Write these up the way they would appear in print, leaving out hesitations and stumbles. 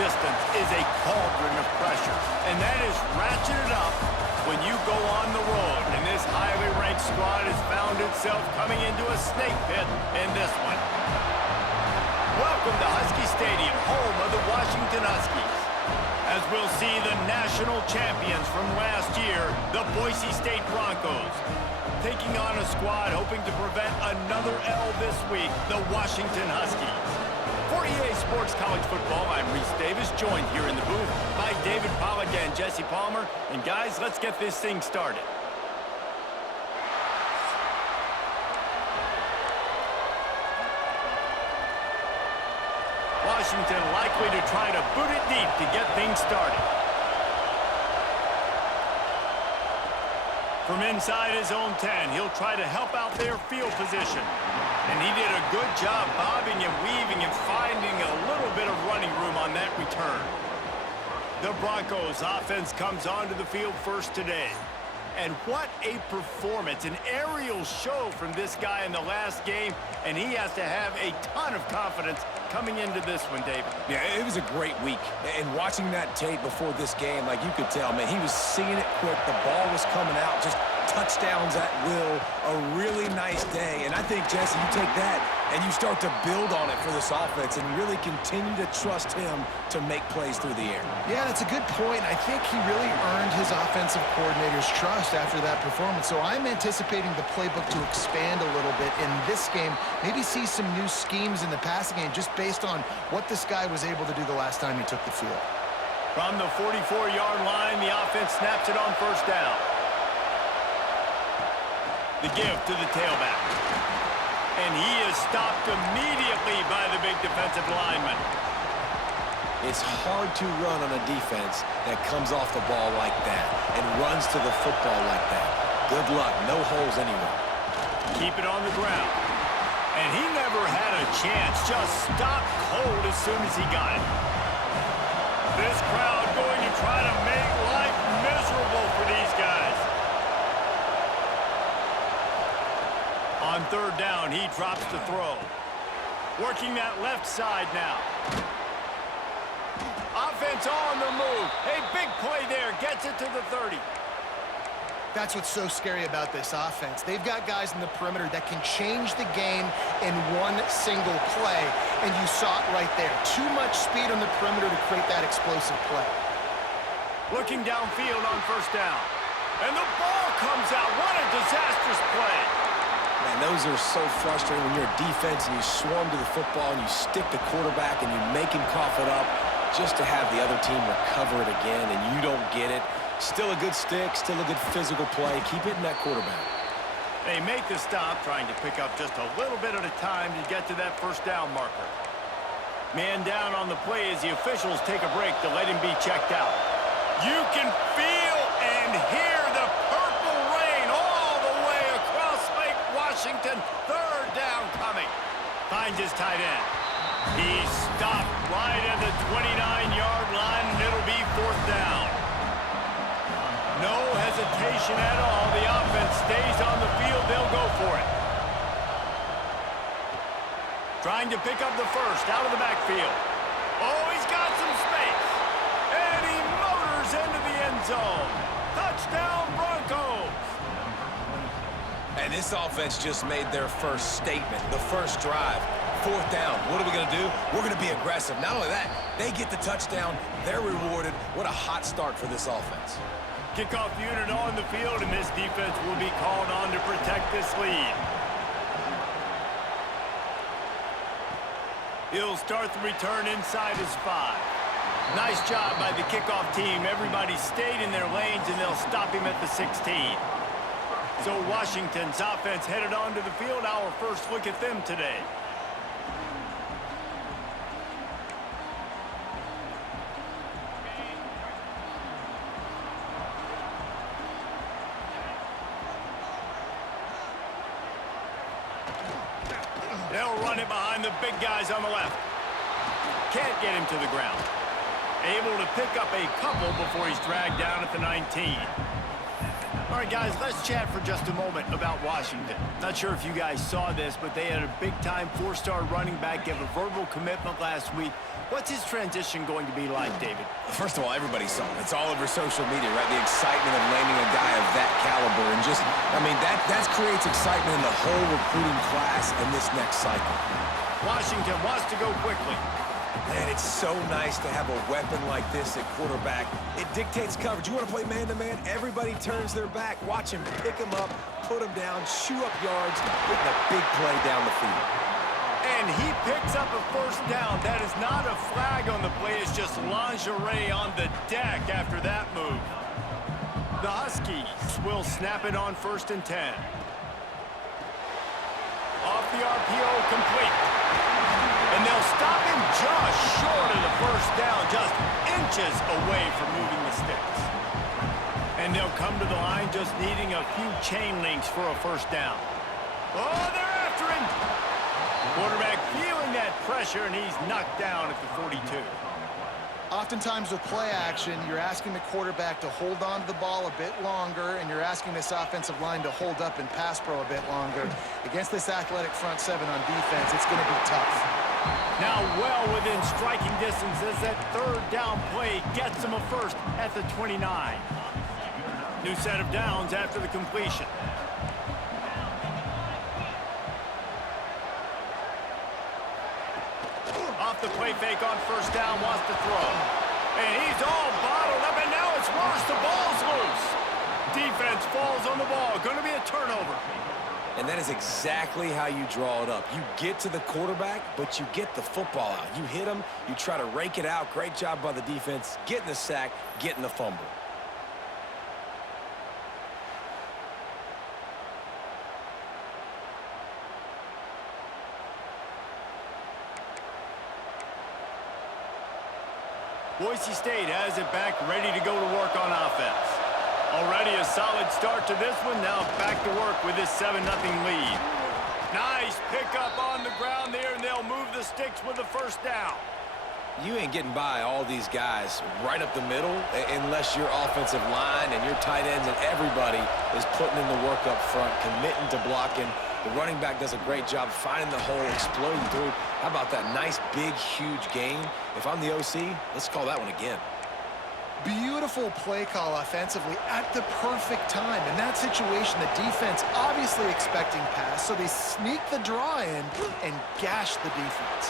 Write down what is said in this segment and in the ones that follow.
resistance is a cauldron of pressure, and that is ratcheted up when you go on the road. And this highly ranked squad has found itself coming into a snake pit in this one. Welcome to Husky Stadium, home of the Washington Huskies, as we'll see the national champions from last year, the Boise State Broncos, taking on a squad hoping to prevent another L this week, the Washington Huskies. For EA Sports College Football, I'm Reese Davis, joined here in the booth by David Pollack and Jesse Palmer. And guys, let's get this thing started. Washington likely to try to boot it deep to get things started. From inside his own 10, he'll try to help out their field position. And he did a good job bobbing and weaving and finding a little bit of running room on that return. The Broncos offense comes onto the field first today. And what a performance, an aerial show from this guy in the last game, and he has to have a ton of confidence coming into this one, David. Yeah, it was a great week. And watching that tape before this game, like you could tell, man, he was seeing it quick. The ball was coming out, just touchdowns at will. A really nice day. And I think, Jesse, you take that and you start to build on it for this offense and really continue to trust him to make plays through the air. Yeah, that's a good point. I think he really earned his offensive coordinator's trust after that performance. So I'm anticipating the playbook to expand a little bit in this game. Maybe see some new schemes in the passing game just based on what this guy was able to do the last time he took the field. From the 44-yard line, the offense snaps it on first down. The give to the tailback. And he is stopped immediately by the big defensive lineman. It's hard to run on a defense that comes off the ball like that and runs to the football like that. Good luck. No holes anywhere. Keep it on the ground. And he never had a chance. Just stopped cold as soon as he got it. This crowd going to try to make life miserable for these guys. On third down, he drops the throw. Working that left side now. Offense on the move. A big play there. Gets it to the 30. That's what's so scary about this offense. They've got guys in the perimeter that can change the game in one single play, and you saw it right there. Too much speed on the perimeter to create that explosive play. Looking downfield on first down. And the ball comes out. What a disastrous play. Man, those are so frustrating when you're a defense and you swarm to the football and you stick the quarterback and you make him cough it up just to have the other team recover it again and you don't get it. Still a good stick, still a good physical play. Keep hitting that quarterback. They make the stop, trying to pick up just a little bit at a time to get to that first down marker. Man down on the play as the officials take a break to let him be checked out. You can feel and hear the purple rain all the way across Lake Washington. Third down coming. Finds his tight end. He's stopped right at the 29-yard line, and it'll be fourth down. No hesitation at all. The offense stays on the field. They'll go for it. Trying to pick up the first out of the backfield. Oh, he's got some space. And he motors into the end zone. Touchdown, Broncos. And this offense just made their first statement, the first drive. Fourth down. What are we going to do? We're going to be aggressive. Not only that, they get the touchdown. They're rewarded. What a hot start for this offense. Kickoff unit on the field, and this defense will be called on to protect this lead. He'll start the return inside his 5. Nice job by the kickoff team. Everybody stayed in their lanes, and they'll stop him at the 16. So Washington's offense headed onto the field. Our first look at them today. They'll run it behind the big guys on the left. Can't get him to the ground. Able to pick up a couple before he's dragged down at the 19. All right, guys, let's chat for just a moment about Washington. Not sure if you guys saw this, but they had a big-time four-star running back give a verbal commitment last week. What's his transition going to be like, David? First of all, everybody saw it. It's all over social media, right? The excitement of landing a guy of that caliber. And just, I mean, that creates excitement in the whole recruiting class in this next cycle. Washington wants to go quickly. Man, it's so nice to have a weapon like this at quarterback. It dictates coverage. You want to play man-to-man? Everybody turns their back. Watch him pick him up, put him down, shoot up yards, getting a big play down the field. And he picks up a first down. That is not a flag on the play. It's just lingerie on the deck after that move. The Huskies will snap it on 1st and 10. Off the RPO, complete. And they'll stop him just short of the first down, just inches away from moving the sticks. And they'll come to the line just needing a few chain links for a first down. Oh, they're after him. Quarterback feeling that pressure, and he's knocked down at the 42. Oftentimes with play action, you're asking the quarterback to hold on to the ball a bit longer, and you're asking this offensive line to hold up in pass pro a bit longer. Against this athletic front seven on defense, it's going to be tough. Now well within striking distance as that third down play gets him a first at the 29. New set of downs after the completion. Off the play fake on first down, wants to throw. And he's all bottled up, and now it's worse. The ball's loose. Defense falls on the ball. Going to be a turnover. And that is exactly how you draw it up. You get to the quarterback, but you get the football out. You hit him, you try to rake it out. Great job by the defense, getting the sack, getting the fumble. Boise State has it back, ready to go to work on offense. Already a solid start to this one. Now back to work with this 7-0 lead. Nice pickup on the ground there, and they'll move the sticks with the first down. You ain't getting by all these guys right up the middle unless your offensive line and your tight ends and everybody is putting in the work up front, committing to blocking. The running back does a great job finding the hole, exploding through. How about that nice, big, huge gain? If I'm the OC, let's call that one again. Beautiful play call offensively at the perfect time. In that situation, the defense obviously expecting pass, so they sneak the draw in and gash the defense.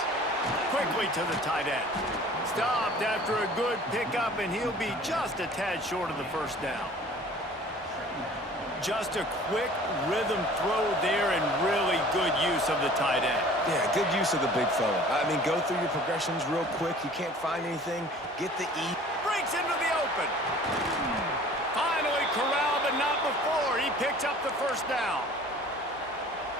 Quickly to the tight end. Stopped after a good pickup, and he'll be just a tad short of the first down. Just a quick rhythm throw there, and really good use of the tight end. Yeah, good use of the big fella. I mean, go through your progressions real quick. You can't find anything. Get the E. Breaks into the open. Finally corralled, but not before. He picks up the first down.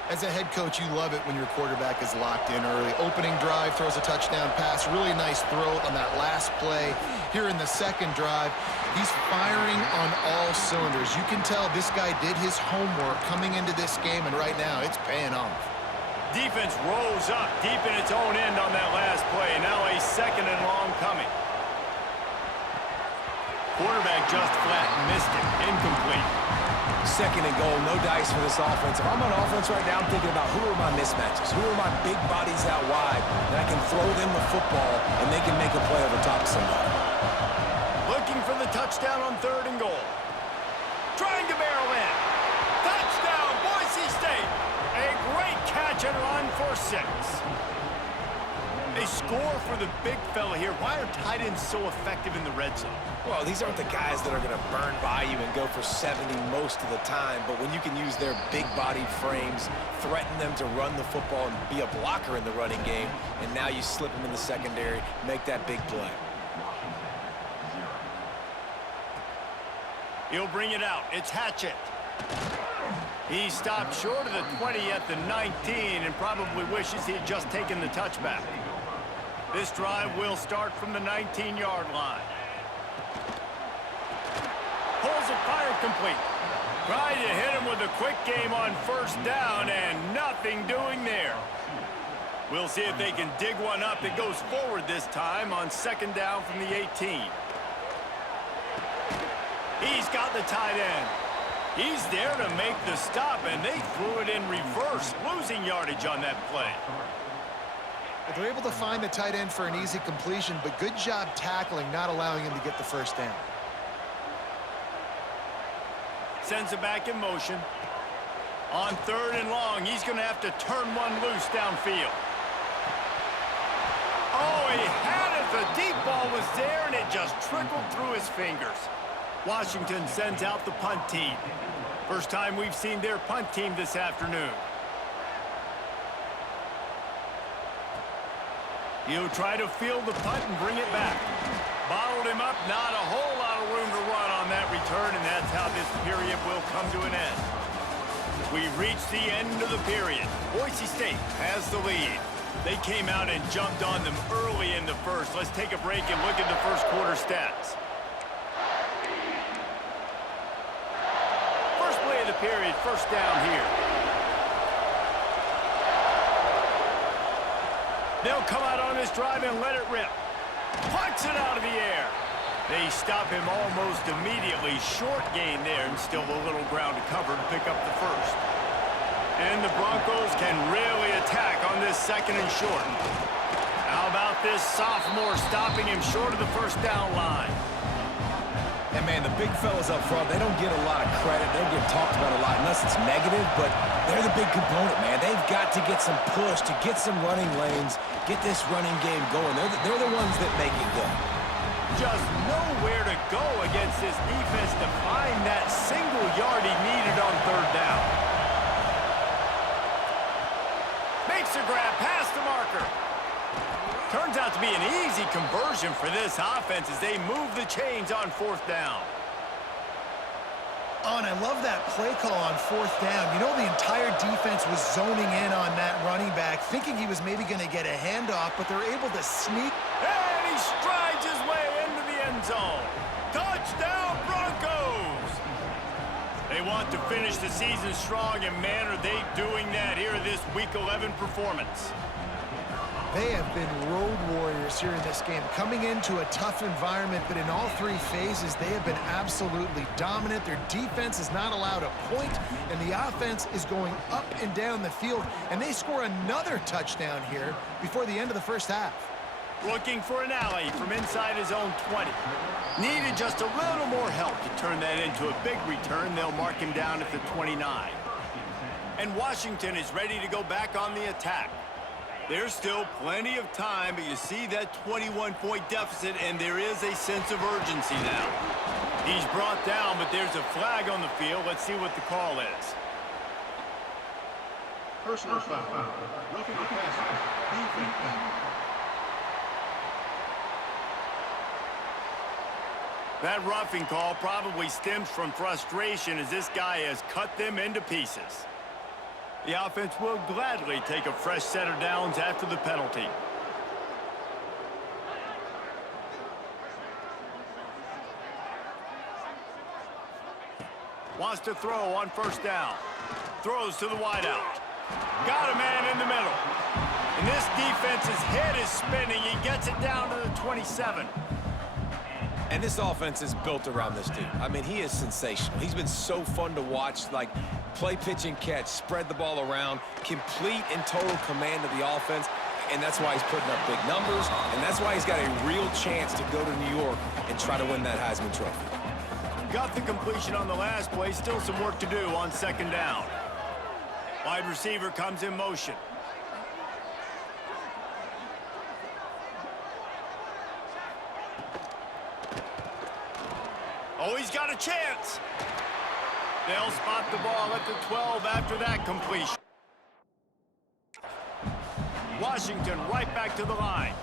As a head coach, you love it when your quarterback is locked in early. Opening drive, throws a touchdown pass. Really nice throw on that last play. Here in the second drive, he's firing on all cylinders. You can tell this guy did his homework coming into this game, and right now it's paying off. Defense rolls up deep in its own end on that last play. Now a 2nd and long coming. Quarterback just flat missed it. Incomplete. 2nd and goal, no dice for this offense. If I'm on offense right now, I'm thinking about who are my mismatches? Who are my big bodies out wide that I can throw them the football and they can make a play over top of somebody? Looking for the touchdown on 3rd and goal. Trying to barrel in. Touchdown, Boise State. A great catch and run for 6. A score for the big fella here. Why are tight ends so effective in the red zone? Well, these aren't the guys that are going to burn by you and go for 70 most of the time, but when you can use their big body frames, threaten them to run the football and be a blocker in the running game, and now you slip them in the secondary, make that big play. He'll bring it out. It's Hatchett. He stopped short of the 20 at the 19 and probably wishes he had just taken the touchback. This drive will start from the 19-yard line. Pulls it, fired complete. Tried to hit him with a quick game on first down, and nothing doing there. We'll see if they can dig one up. It goes forward this time on 2nd down from the 18. He's got the tight end. He's there to make the stop, and they threw it in reverse, losing yardage on that play. But they're able to find the tight end for an easy completion, but good job tackling, not allowing him to get the first down. Sends it back in motion. On 3rd and long, he's going to have to turn one loose downfield. Oh, he had it. The deep ball was there, and it just trickled through his fingers. Washington sends out the punt team. First time we've seen their punt team this afternoon. He'll try to field the punt and bring it back. Bottled him up, not a whole lot of room to run on that return, and that's how this period will come to an end. We've reached the end of the period. Boise State has the lead. They came out and jumped on them early in the first. Let's take a break and look at the first quarter stats. First play of the period, first down here. They'll come out on this drive and let it rip. Punts it out of the air. They stop him almost immediately. Short gain there, and still a little ground to cover to pick up the first. And the Broncos can really attack on this 2nd and short. How about this sophomore stopping him short of the first down line? And, man, the big fellas up front, they don't get a lot of credit. They don't get talked about a lot unless it's negative, but they're the big component, man. They've got to get some push, to get some running lanes, get this running game going. They're the ones that make it go. Just nowhere to go against this defense to find that single yard he needed on 3rd down. Makes a grab past the marker. Turns out to be an easy conversion for this offense as they move the chains on 4th down. Oh, and I love that play call on 4th down. You know, the entire defense was zoning in on that running back, thinking he was maybe going to get a handoff, but they're able to sneak. And he strides his way into the end zone. Touchdown, Broncos! They want to finish the season strong, and man, are they doing that here in this Week 11 performance. They have been road warriors here in this game, coming into a tough environment, but in all 3 phases, they have been absolutely dominant. Their defense is not allowed a point, and the offense is going up and down the field, and they score another touchdown here before the end of the first half. Looking for an alley from inside his own 20. Needed just a little more help to turn that into a big return. They'll mark him down at the 29. And Washington is ready to go back on the attack. There's still plenty of time, but you see that 21-point deficit, and there is a sense of urgency now. He's brought down, but there's a flag on the field. Let's see what the call is. Personal foul. Roughing the passer. Defense. That roughing call probably stems from frustration as this guy has cut them into pieces. The offense will gladly take a fresh set of downs after the penalty. Wants to throw on 1st down. Throws to the wideout. Got a man in the middle. And this defense's head is spinning. He gets it down to the 27. And this offense is built around this dude. I mean, he is sensational. He's been so fun to watch, like play, pitch, and catch, spread the ball around, complete and total command of the offense, and that's why he's putting up big numbers, and that's why he's got a real chance to go to New York and try to win that Heisman Trophy. Got the completion on the last play. Still some work to do on 2nd down. Wide receiver comes in motion. Oh, he's got a chance. They'll spot the ball at the 12 after that completion. Washington right back to the line.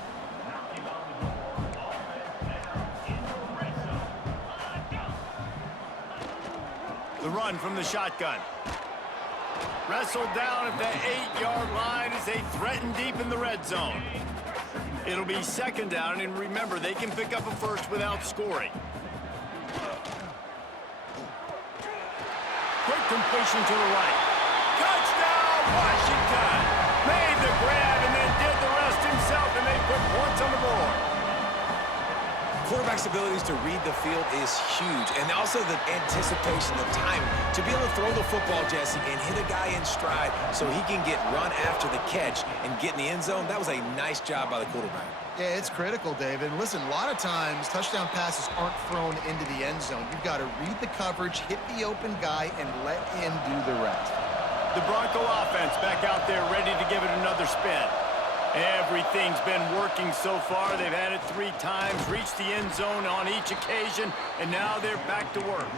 The run from the shotgun. Wrestled down at the 8-yard line as they threaten deep in the red zone. It'll be 2nd down, and remember, they can pick up a first without scoring. Quick completion to the right. Touchdown, Washington! Made the grab and then did the rest himself, and they put points on the board. quarterback's abilities to read the field is huge, and also the anticipation, the time to be able to throw the football, Jesse, and hit a guy in stride so he can get run after the catch and get in the end zone. That was a nice job by the quarterback. Yeah, it's critical, David. And listen, a lot of times touchdown passes aren't thrown into the end zone. You've got to read the coverage, hit the open guy, and let him do the rest. The Bronco offense back out there ready to give it another spin. Everything's been working so far. They've had it 3 times, reached the end zone on each occasion, and now they're back to work.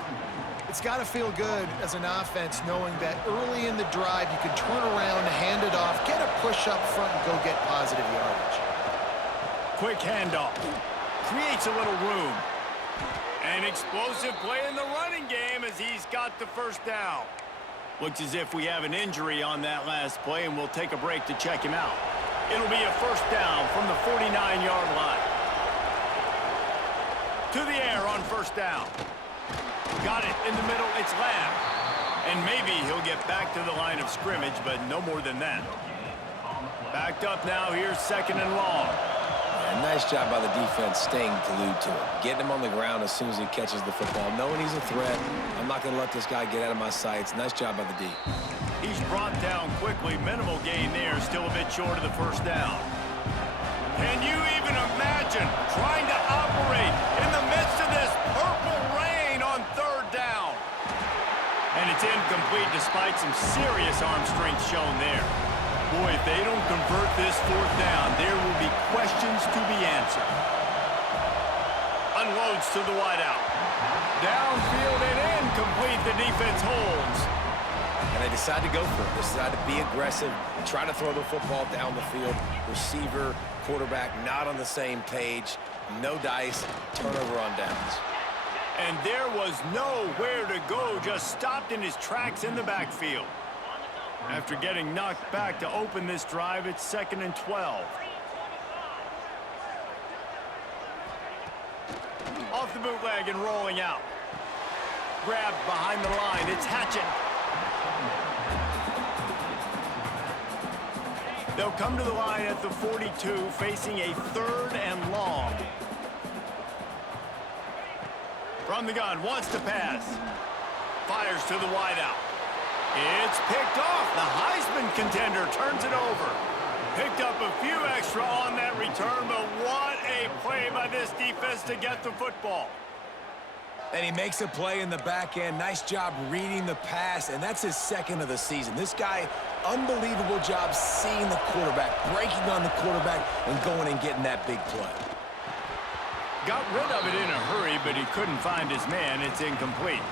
It's got to feel good as an offense knowing that early in the drive you can turn around, hand it off, get a push up front, and go get positive yardage. Quick handoff. Creates a little room. An explosive play in the running game as he's got the first down. Looks as if we have an injury on that last play, and we'll take a break to check him out. It'll be a first down from the 49-yard line. To the air on first down. Got it in the middle. It's Lamb. And maybe he'll get back to the line of scrimmage, but no more than that. Backed up now. Here's second and long. Yeah, nice job by the defense staying glued to him. Getting him on the ground as soon as he catches the football. Knowing he's a threat. I'm not going to let this guy get out of my sights. Nice job by the D. He's brought down quickly. Minimal gain there. Still a bit short of the first down. Can you even imagine trying to operate in the midst of this purple rain on third down? And it's incomplete despite some serious arm strength shown there. Boy, if they don't convert this fourth down, there will be questions to be answered. Unloads to the wideout. Downfield and incomplete. The defense holds. And they decide to go for it. They decide to be aggressive, try to throw the football down the field. Receiver, quarterback, not on the same page. No dice, turnover on downs. And there was nowhere to go, just stopped in his tracks in the backfield. After getting knocked back to open this drive, it's 2nd and 12. Off the bootleg and rolling out. Grabbed behind the line, it's Hatchett. They'll come to the line at the 42, facing a 3rd and long. From the gun, wants to pass. Fires to the wideout. It's picked off. The Heisman contender turns it over. Picked up a few extra on that return, but what a play by this defense to get the football. And he makes a play in the back end. Nice job reading the pass, and that's his 2nd of the season. This guy, unbelievable job seeing the quarterback, breaking on the quarterback, and going and getting that big play. Got rid of it in a hurry, but he couldn't find his man. It's incomplete.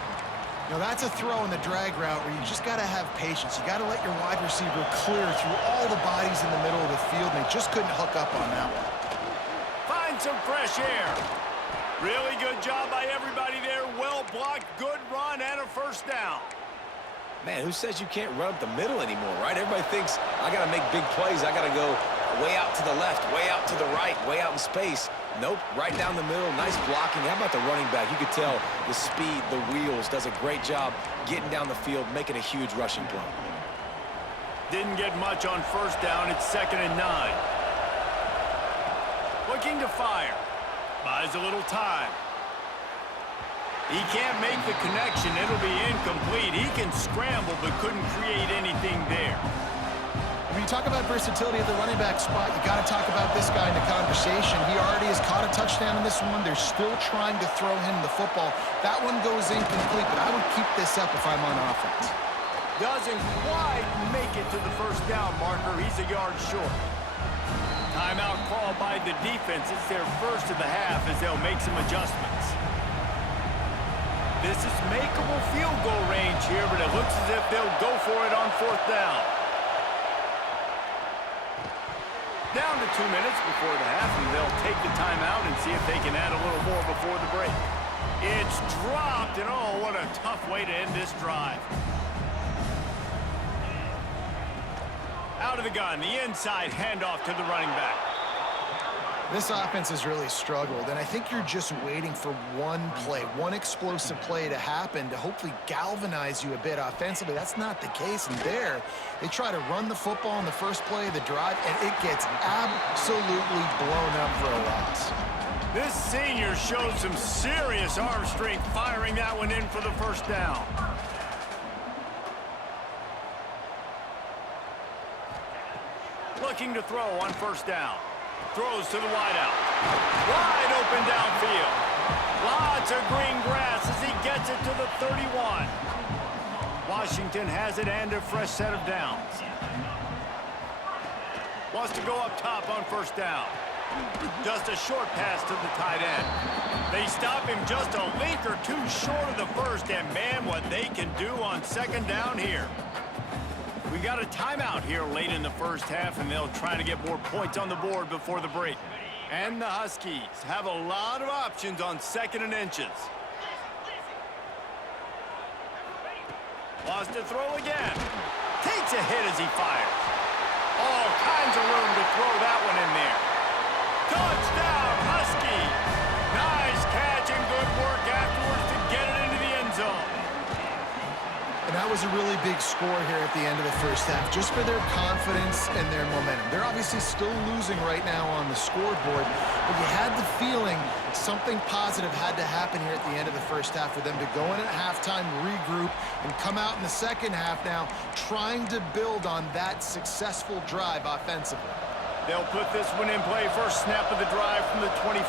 Now, that's a throw in the drag route where you just got to have patience. You got to let your wide receiver clear through all the bodies in the middle of the field, and they just couldn't hook up on that one. Find some fresh air. Really good job by everybody there. Well blocked, good run, and a first down. Man, who says you can't run up the middle anymore, right? Everybody thinks, I got to make big plays. I got to go way out to the left, way out to the right, way out in space. Nope, right down the middle. Nice blocking. How about the running back? You could tell the speed, the wheels, does a great job getting down the field, making a huge rushing play. Didn't get much on first down. It's 2nd and 9. Looking to fire. Buys a little time. He can't make the connection. It'll be incomplete. He can scramble, but couldn't create anything there. When you talk about versatility at the running back spot, you got to talk about this guy in the conversation. He already has caught a touchdown in this one. They're still trying to throw him the football. That one goes incomplete, but I would keep this up if I'm on offense. Doesn't quite make it to the first down marker. He's a yard short. Timeout call by the defense. It's their first of the half as they'll make some adjustments. This is makeable field goal range here, but it looks as if they'll go for it on fourth down. Down to 2 minutes before the half, and they'll take the timeout and see if they can add a little more before the break. It's dropped, and oh, what a tough way to end this drive. Out of the gun, the inside handoff to the running back. This offense has really struggled, and I think you're just waiting for one play, one explosive play to happen to hopefully galvanize you a bit offensively. That's not the case, and there, they try to run the football in the first play of the drive, and it gets absolutely blown up for a loss. This senior showed some serious arm strength firing that one in for the first down. Looking to throw on first down. Throws to the wideout. Wide open downfield. Lots of green grass as he gets it to the 31. Washington has it and a fresh set of downs. Wants to go up top on first down. Just a short pass to the tight end. They stop him just a length or two short of the first, and man, what they can do on second down here. We got a timeout here late in the first half, and they'll try to get more points on the board before the break. And the Huskies have a lot of options on second and inches. Wants to throw again. Takes a hit as he fires. All kinds of room to throw that one in there. Touchdown, Husky! Nice catch and good work afterwards to get it into the end zone. And that was a really big score here at the end of the first half, just for their confidence and their momentum. They're obviously still losing right now on the scoreboard, but you had the feeling something positive had to happen here at the end of the first half for them to go in at halftime, regroup, and come out in the second half now trying to build on that successful drive offensively. They'll put this one in play first snap of the drive from the 25.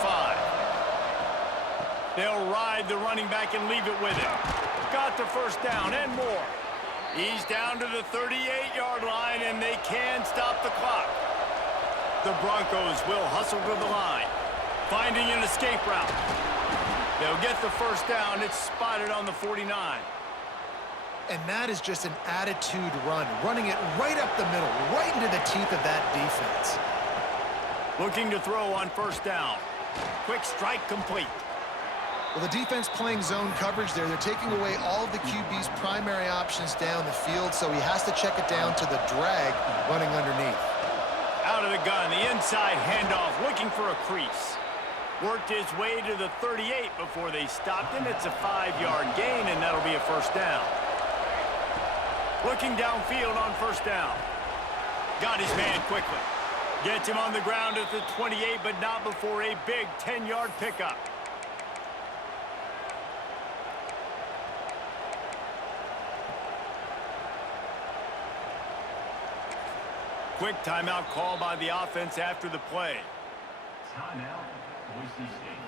They'll ride the running back and leave it with him. Got the first down and more. He's down to the 38-yard line, and they can stop the clock. The Broncos will hustle to the line, finding an escape route. They'll get the first down. It's spotted on the 49. And that is just an attitude run, running it right up the middle, right into the teeth of that defense. Looking to throw on first down. Quick strike complete. Well, the defense playing zone coverage there. They're taking away all of the QB's primary options down the field, so he has to check it down to the drag running underneath. Out of the gun, the inside handoff, looking for a crease. Worked his way to the 38 before they stopped him. It's a 5-yard gain, and that'll be a first down. Looking downfield on first down. Got his man quickly. Gets him on the ground at the 28, but not before a big 10-yard pickup. Quick timeout call by the offense after the play. Timeout, Boise State.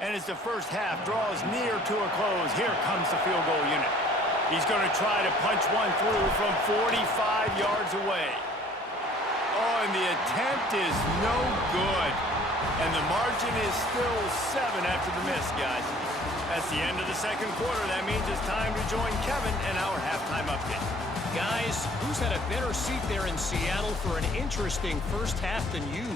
And as the first half draws near to a close, here comes the field goal unit. He's going to try to punch one through from 45 yards away. Oh, and the attempt is no good. And the margin is still 7 after the miss, guys. That's the end of the second quarter. That means it's time to join Kevin in our halftime update. Guys, who's had a better seat there in Seattle for an interesting first half than you?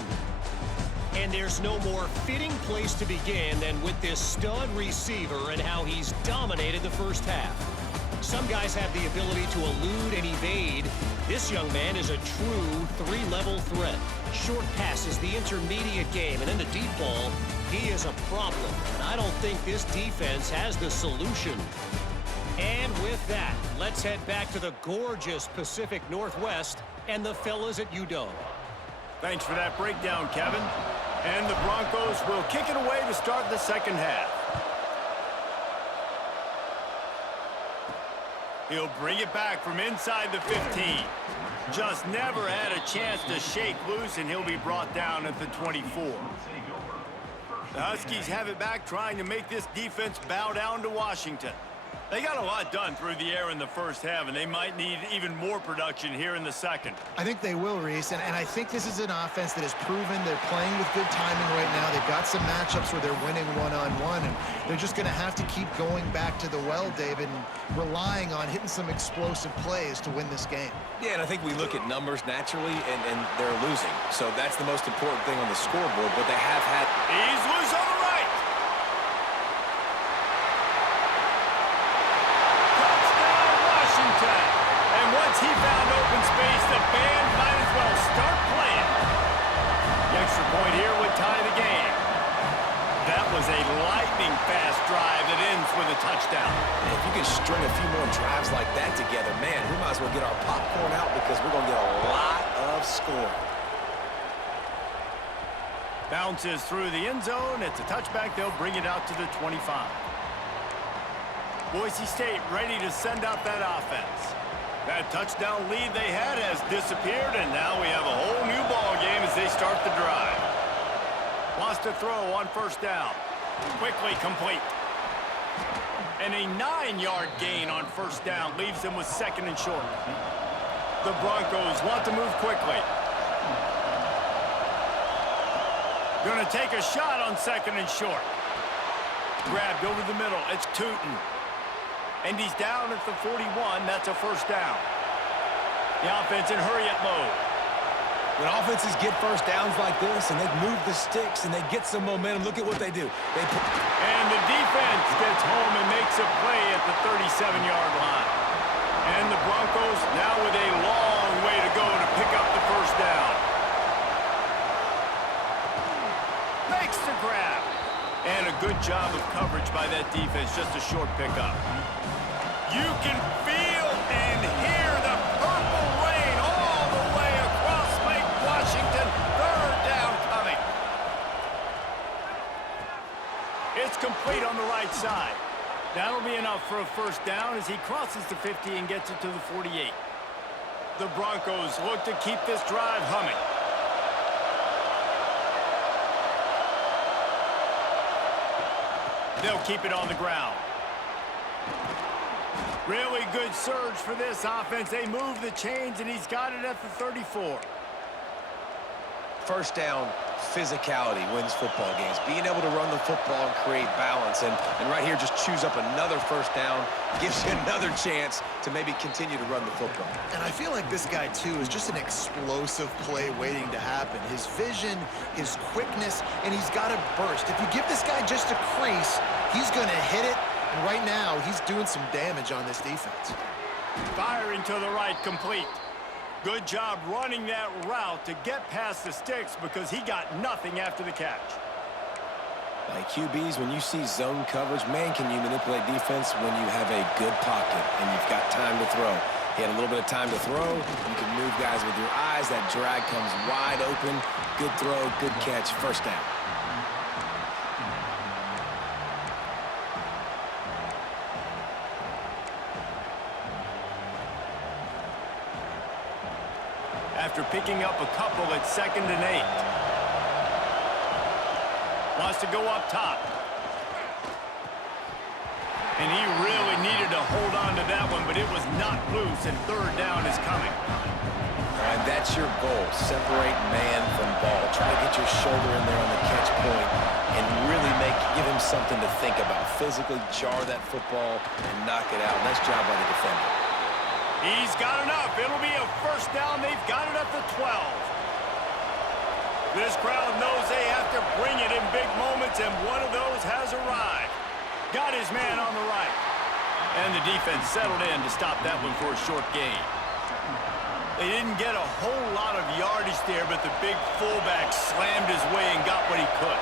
And there's no more fitting place to begin than with this stud receiver and how he's dominated the first half. Some guys have the ability to elude and evade. This young man is a true three-level threat. Short passes, the intermediate game, and then the deep ball, he is a problem. And I don't think this defense has the solution. And with that, let's head back to the gorgeous Pacific Northwest and the fellas at UW. Thanks for that breakdown, Kevin. And the Broncos will kick it away to start the second half. He'll bring it back from inside the 15. Just never had a chance to shake loose, and he'll be brought down at the 24. The Huskies have it back, trying to make this defense bow down to Washington. They got a lot done through the air in the first half, and they might need even more production here in the second. I think they will, Reese, and I think this is an offense that has proven they're playing with good timing right now. They've got some matchups where they're winning one-on-one, and they're just going to have to keep going back to the well, David, and relying on hitting some explosive plays to win this game. Yeah, and I think we look at numbers naturally, and they're losing. So that's the most important thing on the scoreboard, but they have had... He's loose on the right. Once he found open space, the band might as well start playing. The extra point here would tie the game. That was a lightning-fast drive that ends with a touchdown. And if you can string a few more drives like that together, man, we might as well get our popcorn out because we're going to get a lot of scoring. Bounces through the end zone. It's a touchback. They'll bring it out to the 25. Boise State ready to send out that offense. That touchdown lead they had has disappeared, and now we have a whole new ball game as they start the drive. Wants to throw on first down. Quickly complete. And a 9-yard gain on first down leaves them with second and short. The Broncos want to move quickly. Going to take a shot on second and short. Grabbed over the middle. It's Tootin. And he's down at the 41. That's a first down. The offense in hurry-up mode. When offenses get first downs like this and they move the sticks and they get some momentum, look at what they do. And the defense gets home and makes a play at the 37-yard line. And the Broncos now with a long way to go to pick up the first down. Makes the grab. And a good job of coverage by that defense. Just a short pickup. You can feel and hear the purple rain all the way across Lake Washington. Third down coming. It's complete on the right side. That'll be enough for a first down as he crosses the 50 and gets it to the 48. The Broncos look to keep this drive humming. They'll keep it on the ground. Really good surge for this offense. They move the chains, and he's got it at the 34. First down, physicality wins football games. Being able to run the football and create balance. And right here, just choose up another first down. Gives you another chance to maybe continue to run the football. And I feel like this guy, too, is just an explosive play waiting to happen. His vision, his quickness, and he's got a burst. If you give this guy just a crease, he's going to hit it. And right now, he's doing some damage on this defense. Firing to the right, complete. Good job running that route to get past the sticks because he got nothing after the catch. Like QBs, when you see zone coverage, man, can you manipulate defense when you have a good pocket and you've got time to throw. He had a little bit of time to throw. You can move guys with your eyes. That drag comes wide open. Good throw, good catch, first down. After picking up a couple at 2nd and 8. Wants to go up top. And he really needed to hold on to that one, but it was not loose, and third down is coming. And that's your goal. Separate man from ball. Try to get your shoulder in there on the catch point and really give him something to think about. Physically jar that football and knock it out. Nice job by the defender. He's got enough. It'll be a first down. They've got it at the 12. This crowd knows they have to bring it in big moments, and one of those has arrived. Got his man on the right. And the defense settled in to stop that one for a short gain. They didn't get a whole lot of yardage there, but the big fullback slammed his way and got what he could.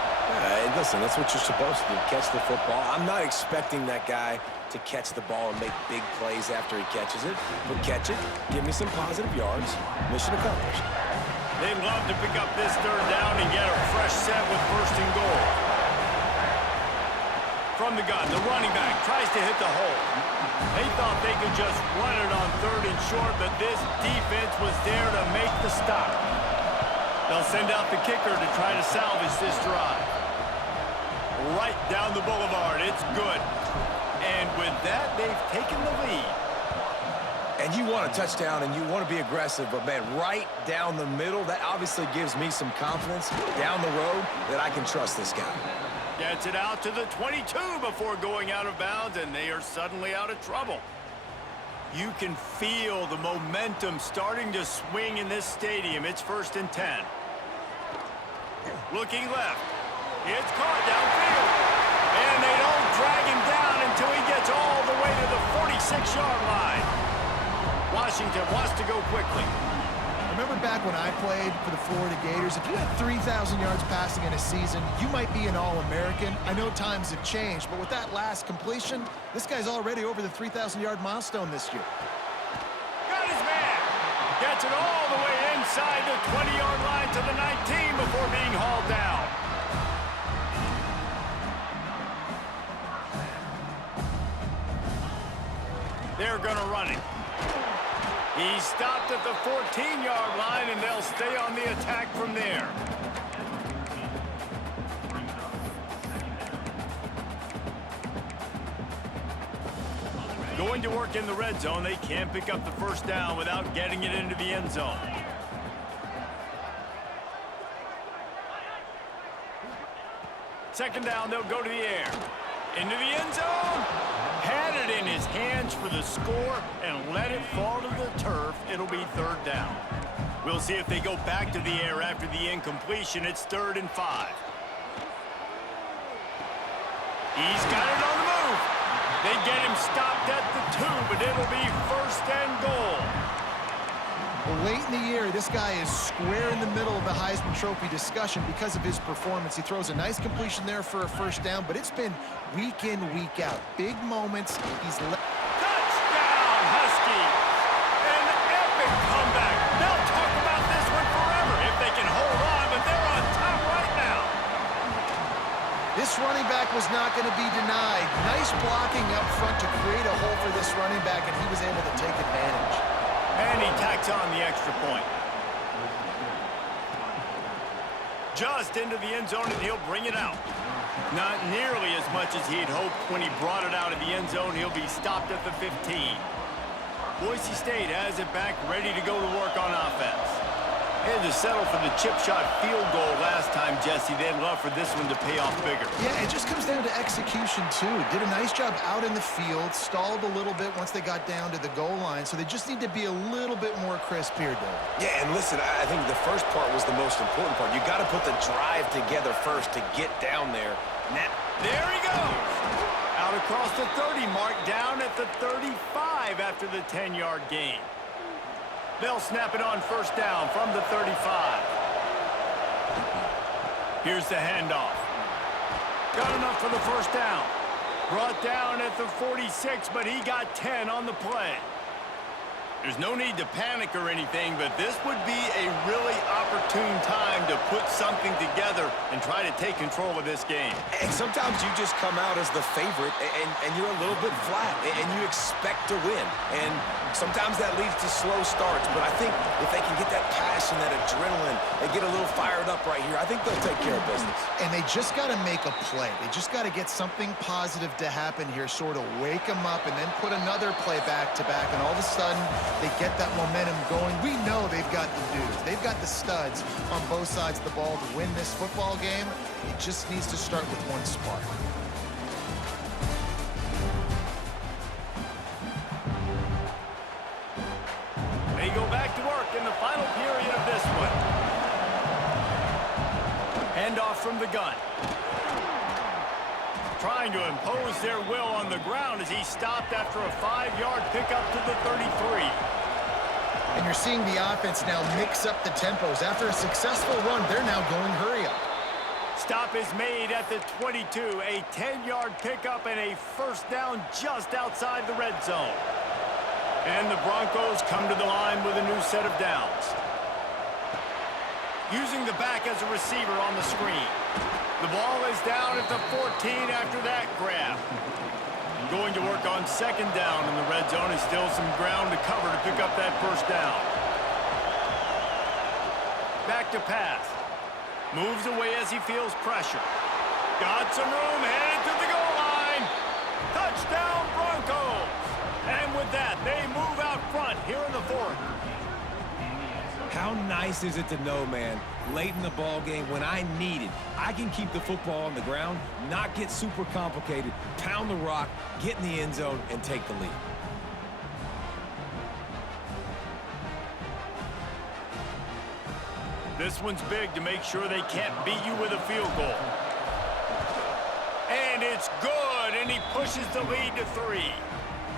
Listen, that's what you're supposed to do, catch the football. I'm not expecting that guy to catch the ball and make big plays after he catches it, but catch it, give me some positive yards, mission accomplished. They'd love to pick up this third down and get a fresh set with first and goal. From the gun, the running back tries to hit the hole. They thought they could just run it on third and short, but this defense was there to make the stop. They'll send out the kicker to try to salvage this drive. Right down the boulevard, it's good. And with that, they've taken the lead. And you want a touchdown and you want to be aggressive, but man, right down the middle, that obviously gives me some confidence down the road that I can trust this guy. Gets it out to the 22 before going out of bounds, and they are suddenly out of trouble. You can feel the momentum starting to swing in this stadium. It's 1st and 10. Looking left. It's caught downfield. And they don't drag him down until he gets all the way to the 46-yard line. Washington wants to go quickly. Remember back when I played for the Florida Gators, if you had 3,000 yards passing in a season, you might be an All-American. I know times have changed, but with that last completion, this guy's already over the 3,000-yard milestone this year. Got his man. Gets it all the way inside the 20-yard line to the 19 before being hauled down. They're going to run it. He stopped at the 14-yard line, and they'll stay on the attack from there. Going to work in the red zone. They can't pick up the first down without getting it into the end zone. Second down, they'll go to the air. Into the end zone. Had it in his hands for the score and let it fall to the turf. It'll be third down. We'll see if they go back to the air after the incompletion. It's 3rd and 5. He's got it on the move. They get him stopped at the 2, but it'll be 1st and goal. Well, late in the year, this guy is square in the middle of the Heisman Trophy discussion because of his performance. He throws a nice completion there for a first down, but it's been week in, week out. Big moments. Touchdown, Huskies! An epic comeback. They'll talk about this one forever if they can hold on, but they're on top right now. This running back was not going to be denied. Nice blocking up front to create a hole for this running back, and he was able to take advantage. And he tacks on the extra point. Just into the end zone, and he'll bring it out. Not nearly as much as he'd hoped when he brought it out of the end zone. He'll be stopped at the 15. Boise State has it back, ready to go to work on offense. They had to settle for the chip shot field goal last time, Jesse. They'd love for this one to pay off bigger. Yeah, it just comes down to execution, too. Did a nice job out in the field, stalled a little bit once they got down to the goal line, so they just need to be a little bit more crisp here, Dave. Yeah, and listen, I think the first part was the most important part. You got to put the drive together first to get down there. Now, there he goes. Out across the 30 mark, down at the 35 after the 10-yard gain. They'll snap it on first down from the 35. Here's the handoff. Got enough for the first down. Brought down at the 46, but he got 10 on the play. There's no need to panic or anything, but this would be a really opportune time to put something together and try to take control of this game. And sometimes you just come out as the favorite, and you're a little bit flat, and you expect to win. And sometimes that leads to slow starts, but I think if they can get that passion, that adrenaline, and get a little fired up right here, I think they'll take care of business. And they just got to make a play. They just got to get something positive to happen here, sort of wake them up, and then put another play back-to-back, and all of a sudden, they get that momentum going. We know they've got the dudes. They've got the studs on both sides of the ball to win this football game. It just needs to start with one spark. They go back to work in the final period of this one. Handoff from the gun. Trying to impose their will on the ground as he stopped after a 5-yard pickup to the 33. And you're seeing the offense now mix up the tempos. After a successful run, they're now going hurry up. Stop is made at the 22. A 10-yard pickup and a first down just outside the red zone. And the Broncos come to the line with a new set of downs. Using the back as a receiver on the screen. The ball is down at the 14 after that grab. Going to work on second down in the red zone. Is still some ground to cover to pick up that first down. Back to pass. Moves away as he feels pressure. Got some room, headed to the goal line. Touchdown Broncos. And with that, they move out front here in the 4th. How nice is it to know, man, late in the ball game when I need it, I can keep the football on the ground, not get super complicated, pound the rock, get in the end zone, and take the lead. This one's big to make sure they can't beat you with a field goal. And it's good, and he pushes the lead to 3.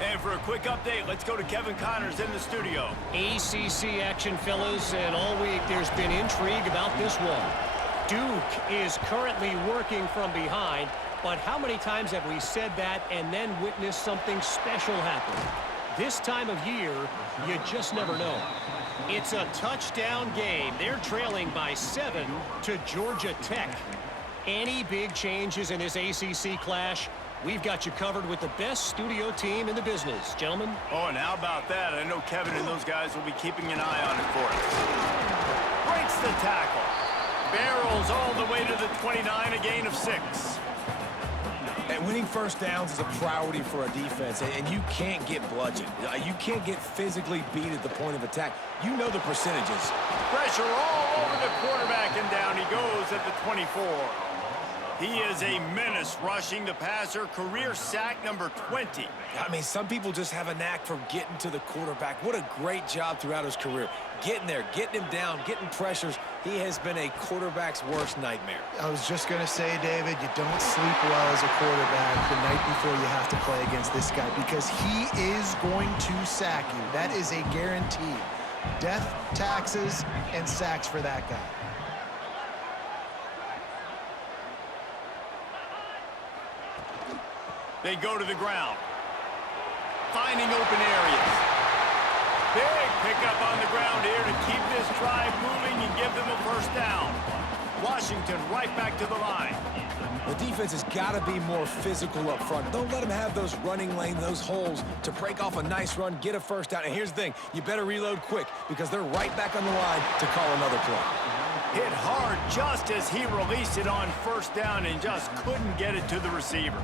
And for a quick update, let's go to Kevin Connors in the studio. ACC action, fellas, and all week there's been intrigue about this one. Duke is currently working from behind, but how many times have we said that and then witnessed something special happen? This time of year, you just never know. It's a touchdown game. They're trailing by 7 to Georgia Tech. Any big changes in this ACC clash? We've got you covered with the best studio team in the business, gentlemen. Oh, and how about that? I know Kevin and those guys will be keeping an eye on it for us. Breaks the tackle. Barrels all the way to the 29, a gain of 6. And winning first downs is a priority for a defense, and you can't get bludgeoned. You can't get physically beat at the point of attack. You know the percentages. Pressure all over the quarterback, and down he goes at the 24. He is a menace rushing the passer, career sack number 20. I mean, some people just have a knack for getting to the quarterback. What a great job throughout his career. Getting there, getting him down, getting pressures. He has been a quarterback's worst nightmare. I was just going to say, David, you don't sleep well as a quarterback the night before you have to play against this guy because he is going to sack you. That is a guarantee. Death, taxes, and sacks for that guy. They go to the ground. Finding open areas. Big pickup on the ground here to keep this drive moving and give them a first down. Washington right back to the line. The defense has got to be more physical up front. Don't let them have those running lanes, those holes to break off a nice run, get a first down. And here's the thing, you better reload quick because they're right back on the line to call another play. Hit hard just as he released it on first down and just couldn't get it to the receiver.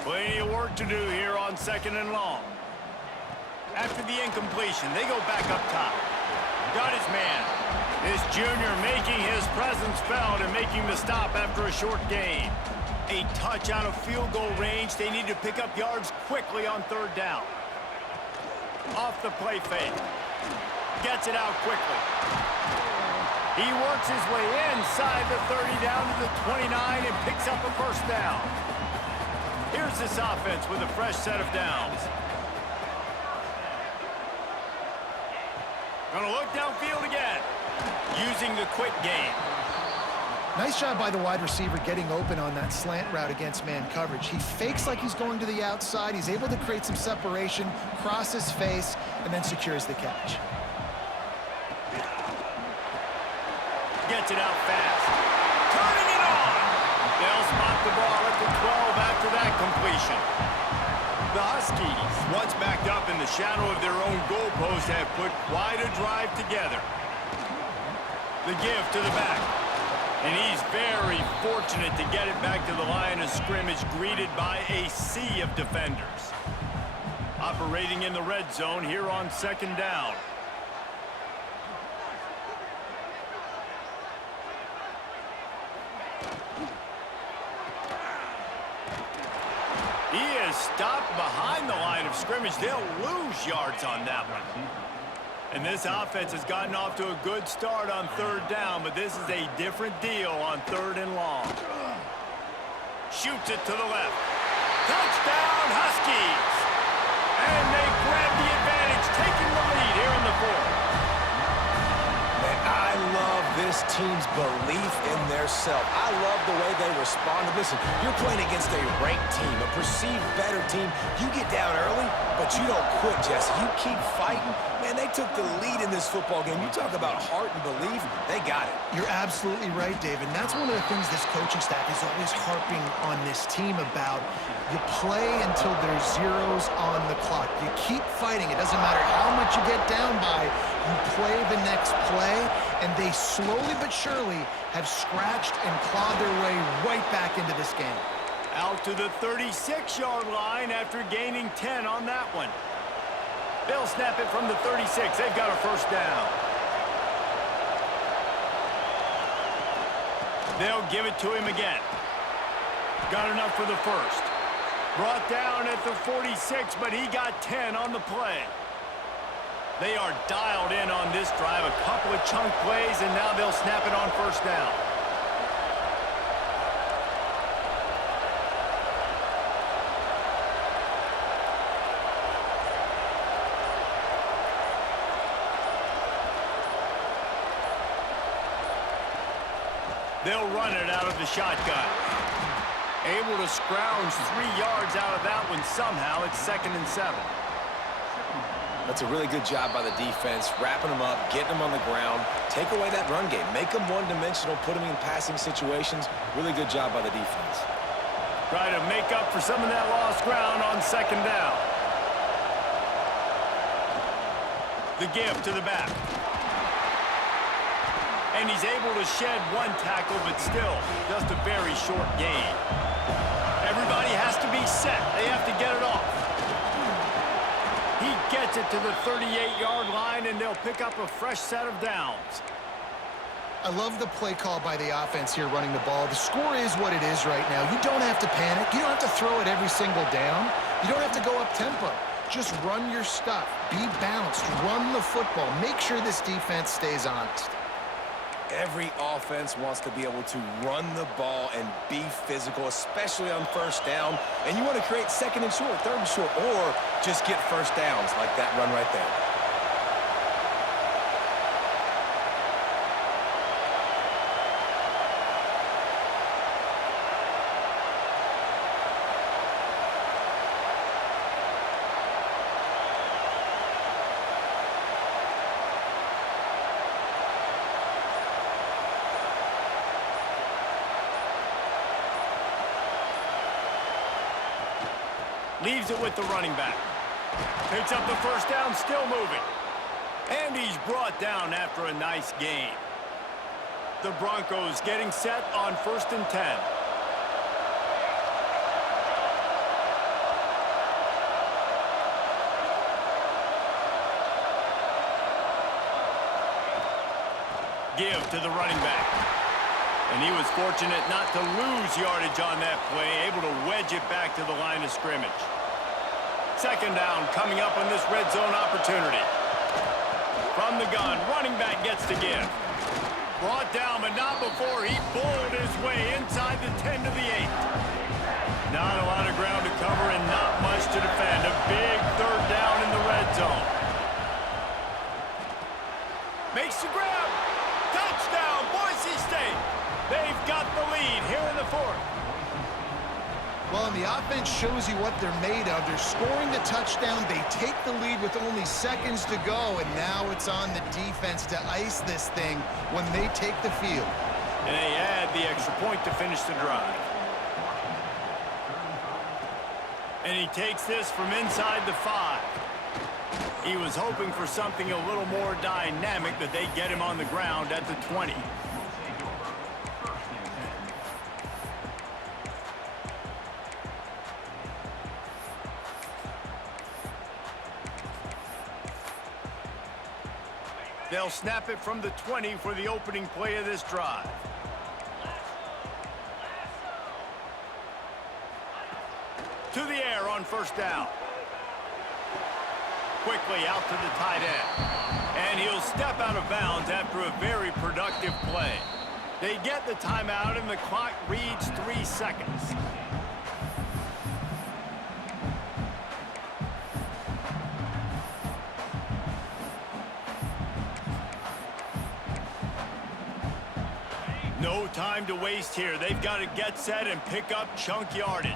Plenty of work to do here on 2nd and long. After the incompletion, they go back up top. Got his man. This junior making his presence felt and making the stop after a short gain. A touch out of field goal range. They need to pick up yards quickly on 3rd down. Off the play fake. Gets it out quickly. He works his way inside the 30 down to the 29 and picks up a first down. Here's this offense with a fresh set of downs. Gonna look downfield again. Using the quick game. Nice job by the wide receiver getting open on that slant route against man coverage. He fakes like he's going to the outside. He's able to create some separation, cross his face, and then secures the catch. Gets it out fast. Turning it on. They'll spot the ball at the 12 after that completion. The Huskies, once backed up in the shadow of their own goalpost, have put quite a drive together. The give to the back. And he's very fortunate to get it back to the line of scrimmage, greeted by a sea of defenders. Operating in the red zone here on 2nd down. He is stopped behind the line of scrimmage. They'll lose yards on that one. And this offense has gotten off to a good start on 3rd down, but this is a different deal on 3rd and long. Shoots it to the left. Touchdown, Huskies! And they grab the advantage, taking the lead here in the 4th. Man, I love this team's belief in their self. I love the way they responded. Listen, you're playing against a ranked team, a perceived better team. You get down early, but you don't quit, Jesse. You keep fighting. Man, they took the lead in this football game. You talk about heart and belief, they got it. You're absolutely right, David. And that's one of the things this coaching staff is always harping on this team about. You play until there's zeros on the clock. You keep fighting. It doesn't matter how much you get down by. You play the next play, and they slowly but surely have scratched and clawed their way right back into this game. Out to the 36-yard line after gaining 10 on that one. They'll snap it from the 36. They've got a first down. They'll give it to him again. Got enough for the first. Brought down at the 46, but he got 10 on the play. They are dialed in on this drive. A couple of chunk plays, and now they'll snap it on first down. They'll run it out of the shotgun. Able to scrounge 3 yards out of that one somehow. It's 2nd and 7. That's a really good job by the defense, wrapping them up, getting them on the ground, take away that run game, make them one-dimensional, put them in passing situations. Really good job by the defense. Try to make up for some of that lost ground on second down. The give to the back. And he's able to shed one tackle, but still just a very short gain. Everybody has to be set. They have to get it off. He gets it to the 38-yard line, and they'll pick up a fresh set of downs. I love the play call by the offense here running the ball. The score is what it is right now. You don't have to panic. You don't have to throw it every single down. You don't have to go up tempo. Just run your stuff. Be balanced. Run the football. Make sure this defense stays honest. Every offense wants to be able to run the ball and be physical, especially on first down. And you want to create second and short, third and short, or just get first downs like that run right there. Leaves it with the running back. Picks up the first down, still moving. And he's brought down after a nice gain. The Broncos getting set on 1st and 10. Give to the running back. And he was fortunate not to lose yardage on that play, able to wedge it back to the line of scrimmage. Second down coming up on this red zone opportunity. From the gun, running back gets to give. Brought down, but not before he bowled his way inside the 10 to the 8. Not a lot of ground to cover and not much to defend. A big third down in the red zone. Makes the grab. Touchdown, Boise State. They've got the lead here in the 4th. Well, and the offense shows you what they're made of. They're scoring the touchdown. They take the lead with only seconds to go, and now it's on the defense to ice this thing when they take the field. And they add the extra point to finish the drive. And he takes this from inside the 5. He was hoping for something a little more dynamic, but they get him on the ground at the 20. They'll snap it from the 20 for the opening play of this drive. To the air on first down. Quickly out to the tight end. And he'll step out of bounds after a very productive play. They get the timeout and the clock reads 3 seconds. No time to waste here. They've got to get set and pick up chunk yardage.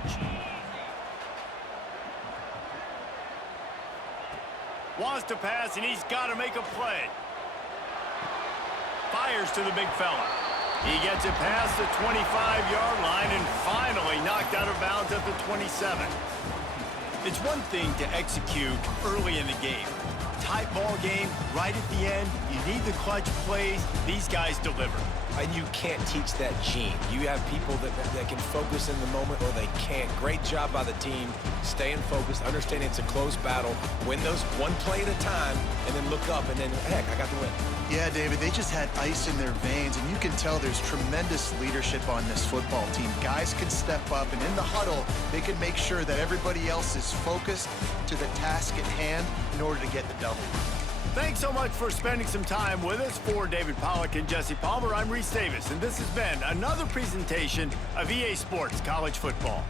Wants to pass, and he's got to make a play. Fires to the big fella. He gets it past the 25-yard line and finally knocked out of bounds at the 27. It's one thing to execute early in the game. Tight ball game, right at the end, you need the clutch plays. These guys deliver. And you can't teach that gene. You have people that can focus in the moment or they can't. Great job by the team, staying focused, understanding it's a close battle, win those one play at a time, and then look up and then, heck, I got the win. Yeah, David, they just had ice in their veins, and you can tell there's tremendous leadership on this football team. Guys can step up, and in the huddle, they can make sure that everybody else is focused to the task at hand in order to get the W. Thanks so much for spending some time with us. For David Pollack and Jesse Palmer, I'm Reese Davis, and this has been another presentation of EA Sports College Football.